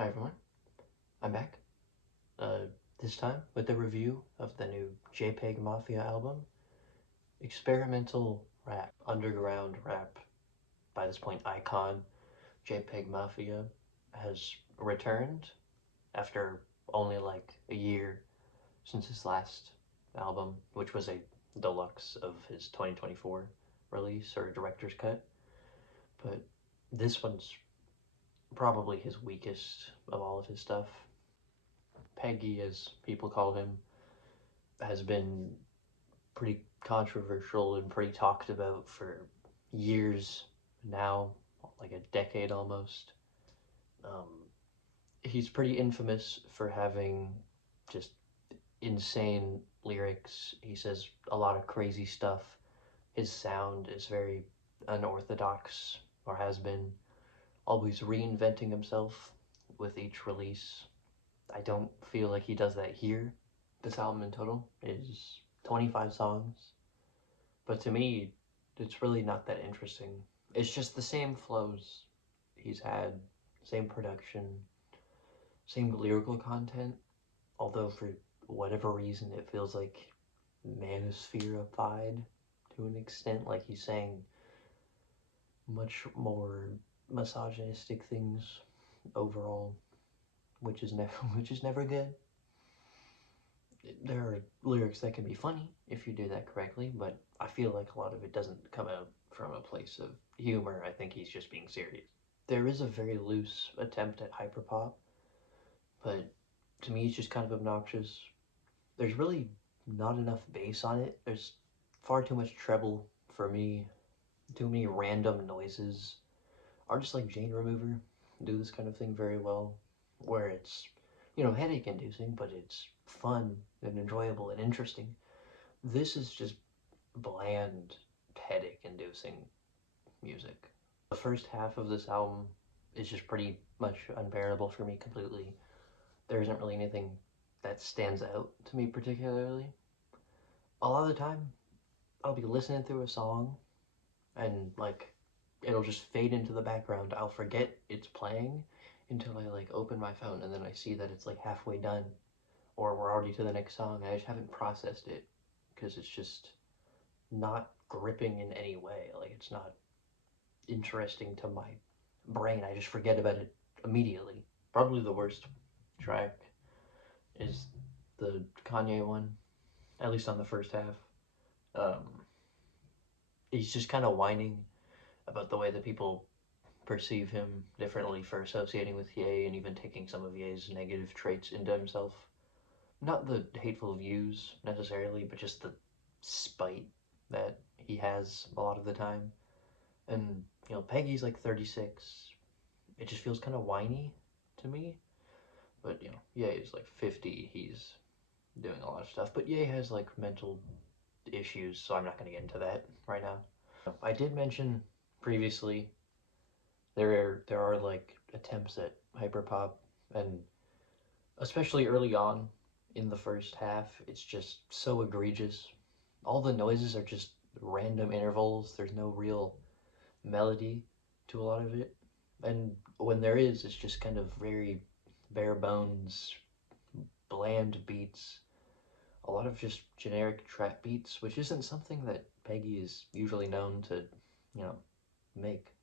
Hi everyone, I'm back. This time with the review of the new JPEGMAFIA album. Experimental rap, underground rap, by this point icon, JPEGMAFIA has returned after only like a year since his last album, which was a deluxe of his 2024 release or director's cut. But this one's probably his weakest of all of his stuff. Peggy, as people call him, has been pretty controversial and pretty talked about for years now, like a decade almost. Um, he's pretty infamous for having just insane lyrics. He says a lot of crazy stuff. His sound is very unorthodox, or has been, always reinventing himself with each release. I don't feel like he does that here. This album in total is 25 songs, but to me, it's really not that interesting. It's just the same flows he's had, same production, same lyrical content, although for whatever reason it feels like manosphere-ified to an extent, like he's saying much more misogynistic things overall, which is never which is never good. There are lyrics that can be funny if you do that correctly, but I feel like a lot of it doesn't come out from a place of humor. I think he's just being serious. There is a very loose attempt at hyperpop, but to me it's just kind of obnoxious. There's really not enough bass on it. There's far too much treble for me. Too many random noises. Artists like Jane Remover do this kind of thing very well, where it's, headache inducing, but it's fun and enjoyable and interesting. This is just bland, headache inducing music. The first half of this album is just pretty much unbearable for me completely. There isn't really anything that stands out to me particularly. A lot of the time, I'll be listening through a song and like it'll just fade into the background. I'll forget it's playing until I like open my phone and then I see that it's like halfway done or we're already to the next song. I just haven't processed it because it's just not gripping in any way. Like it's not interesting to my brain. I just forget about it immediately. Probably the worst track is the Kanye one, at least on the first half. Um, he's just kind of whining about the way that people perceive him differently for associating with Ye and even taking some of Ye's negative traits into himself. Not the hateful views necessarily, but just the spite that he has a lot of the time. And, Peggy's like 36. It just feels kind of whiny to me. But, Ye is like 50. He's doing a lot of stuff. But Ye has like mental issues, so I'm not going to get into that right now. I did mention previously there are like attempts at hyperpop, and especially early on in the first half, it's just so egregious. All the noises are just random intervals. There's no real melody to a lot of it. And when there is, it's just kind of very bare bones, bland beats. A lot of just generic trap beats, which isn't something that Peggy is usually known to, make.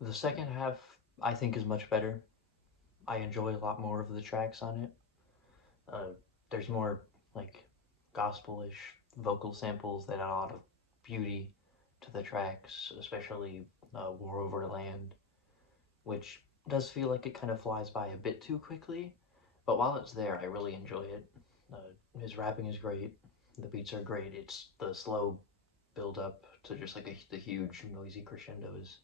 The second half, I think, is much better. I enjoy a lot more of the tracks on it. There's more like gospel-ish vocal samples that add a lot of beauty to the tracks, especially War Over Land, which does feel like it kind of flies by a bit too quickly, but while it's there, I really enjoy it. His rapping is great, the beats are great, it's the slow build up to just like the huge noisy crescendo is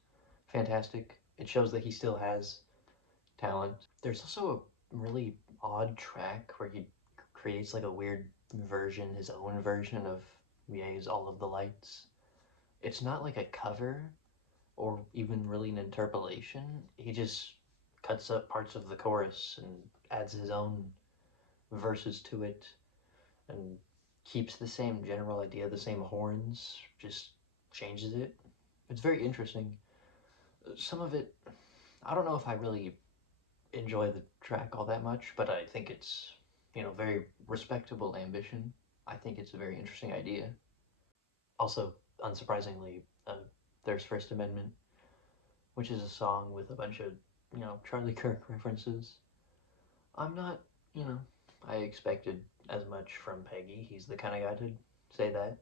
fantastic. It shows that he still has talent. There's also a really odd track where he creates like a weird version, his own version of Ye's All of the Lights. It's not like a cover or even really an interpolation. He just cuts up parts of the chorus and adds his own verses to it and keeps the same general idea, the same horns, just changes it. It's very interesting. Some of it, I don't know if I really enjoy the track all that much, but I think it's, very respectable ambition. I think it's a very interesting idea. Also, unsurprisingly, there's First Amendment, which is a song with a bunch of, Charlie Kirk references. I'm not, you know, I expected as much from Peggy. He's the kind of guy to say that.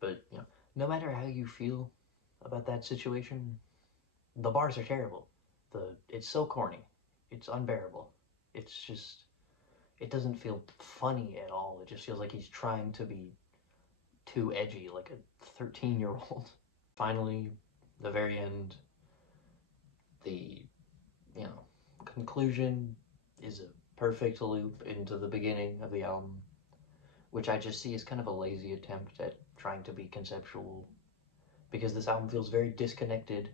But, no matter how you feel about that situation, the bars are terrible. It's so corny. It's unbearable. It's just, it doesn't feel funny at all. It just feels like he's trying to be too edgy, like a 13-year-old. Finally, the very end, the, you know, conclusion is a perfect loop into the beginning of the album, which I just see as kind of a lazy attempt at trying to be conceptual, because this album feels very disconnected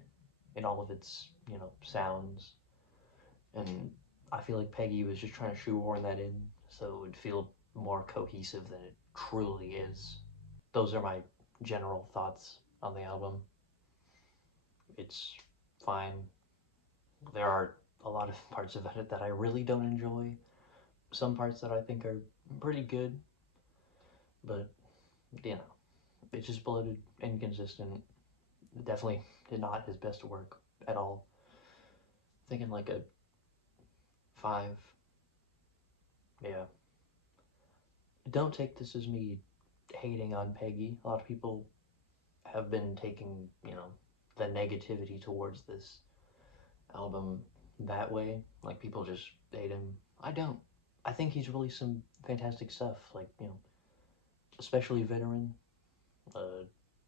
in all of its, sounds, and I feel like Peggy was just trying to shoehorn that in so it would feel more cohesive than it truly is. Those are my general thoughts on the album. It's fine. There are a lot of parts of it that I really don't enjoy. Some parts that I think are pretty good, but it's just bloated, inconsistent. Definitely not his best work at all. Thinking like a 5. Yeah. Don't take this as me hating on Peggy. A lot of people have been taking, the negativity towards this album that way. Like, people just hate him. I don't. I think he's released some fantastic stuff, like, especially Veteran,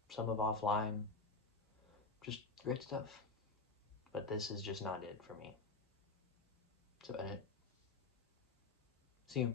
some of Offline, just great stuff. But this is just not it for me. That's about it. See you.